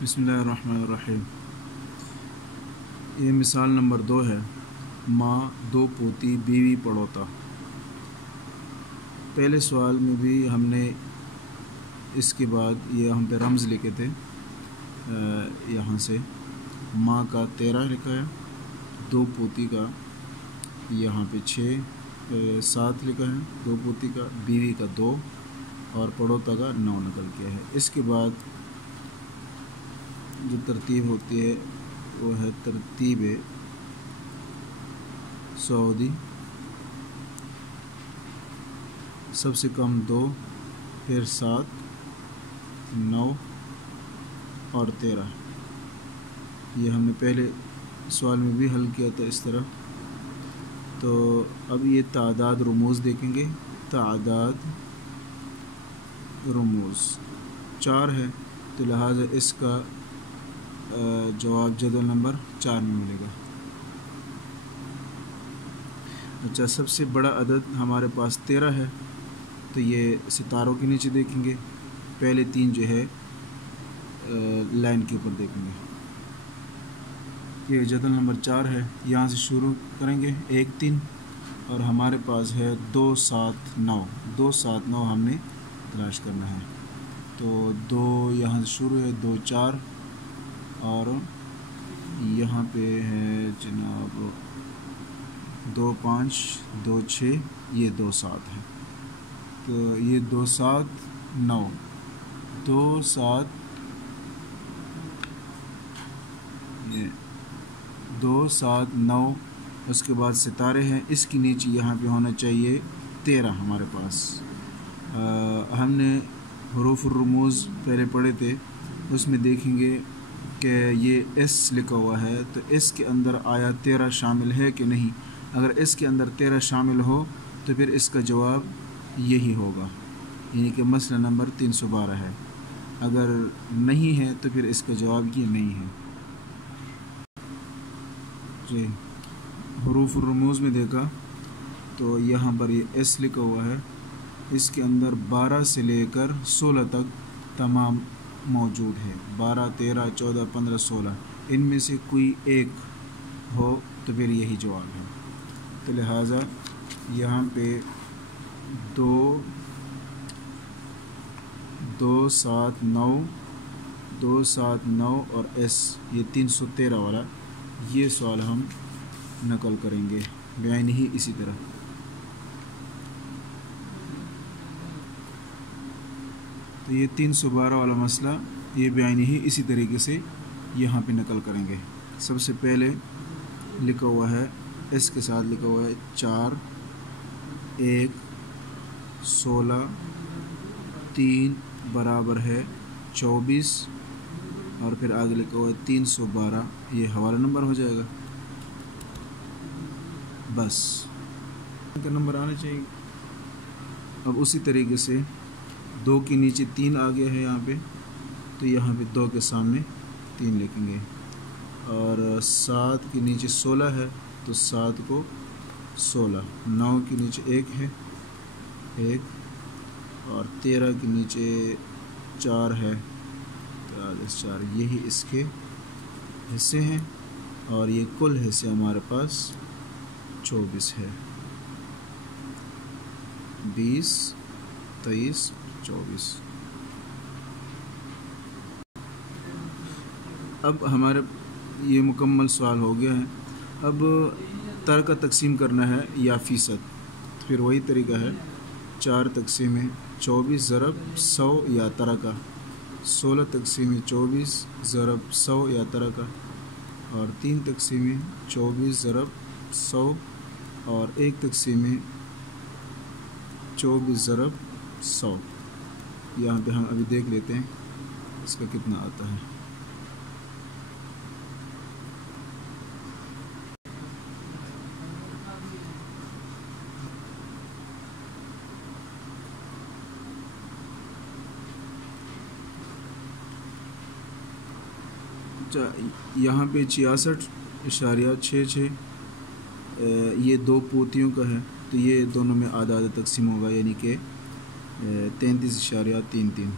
बिस्मिल्लाहिर्रहमानिर्रहीम। ये मिसाल नंबर 2 है। माँ दो पोती बीवी पड़ोता। पहले सवाल में भी हमने इसके बाद ये हम पे रम्ज़ लिखे थे, यहाँ से माँ का 13 लिखा है, दो पोती का यहाँ पे 7 लिखा है, दो पोती का, बीवी का 2 और पड़ोता का 9 नकल किया है। इसके बाद जो तरतीब होती है वो है तरतीब सऊदी। सबसे कम 2, फिर 7, 9 और 13। ये हमने पहले सवाल में भी हल किया था इस तरह। तो अब ये तादाद रमूज़ देखेंगे। तादाद रमूज़ 4 है, तो लिहाजा इसका जवाब जदवल नंबर 4 में मिलेगा। अच्छा, सबसे बड़ा अदद हमारे पास 13 है, तो ये सितारों के नीचे देखेंगे। पहले 3 जो है लाइन के ऊपर देखेंगे। ये जदवल नंबर 4 है, यहाँ से शुरू करेंगे 1 3 और हमारे पास है 2 7 9। 2 7 9 हमने तलाश करना है। तो 2 यहाँ से शुरू है, 2 4 और यहाँ पे है जनाब 2 5 2 6, ये 2 7 है। तो ये 2 7 9, 2 7 ये 2 7 9। उसके बाद सितारे हैं, इसके नीचे यहाँ पे होना चाहिए 13 हमारे पास। हमने हरूफ रमूज़ पहले पढ़े थे, उसमें देखेंगे कि ये एस लिखा हुआ है, तो एस के अंदर आया 13 शामिल है कि नहीं। अगर एस के अंदर 13 शामिल हो तो फिर इसका जवाब यही होगा, यानी कि मसला नंबर 312 है। अगर नहीं है तो फिर इसका जवाब ये नहीं है जी। हरूफ रमूज़ में देखा तो यहाँ पर ये एस लिखा हुआ है, इसके अंदर 12 से लेकर 16 तक तमाम मौजूद है। 12 13 14 15 16, इनमें से कोई एक हो तो फिर यही जवाब है। तो लिहाजा यहाँ पे 2 2 7 9 2 7 9 और एस, ये 313 वाला, ये सवाल हम नकल करेंगे बयान ही इसी तरह। तो ये 312 वाला मसला, ये बयान ही इसी तरीके से यहाँ पे नकल करेंगे। सबसे पहले लिखा हुआ है, एस के साथ लिखा हुआ है 4 1 16 3 बराबर है 24 और फिर आगे लिखा हुआ है 312, ये हवाला नंबर हो जाएगा। बस का नंबर आना चाहिए। अब उसी तरीके से 2 के नीचे 3 आ गया है यहाँ पे, तो यहाँ पे 2 के सामने 3 लिखेंगे। और 7 के नीचे 16 है, तो 7 को 16। 9 के नीचे 1 है, 1 और 13 के नीचे 4 है, 4। यही इसके हिस्से हैं और ये कुल हिस्से हमारे पास 24 है। 20 23 24। अब हमारे ये मुकम्मल सवाल हो गया है। अब तर का तकसीम करना है या फ़ीसद, फिर वही तरीका है। 4 तकसीम 24 ज़रब 100 या तरह का, 16 तकसीम 24 ज़रब 100 या तरह का, और 3 तकसीम 24 ज़रब 100 और 1 तकसीम 24 ज़रब 100। यहाँ पे हम अभी देख लेते हैं इसका कितना आता है। यहाँ पे 66.66, ये 2 पोतियों का है, तो ये दोनों में आधा आधा तकसीम होगा, यानी कि 33.33।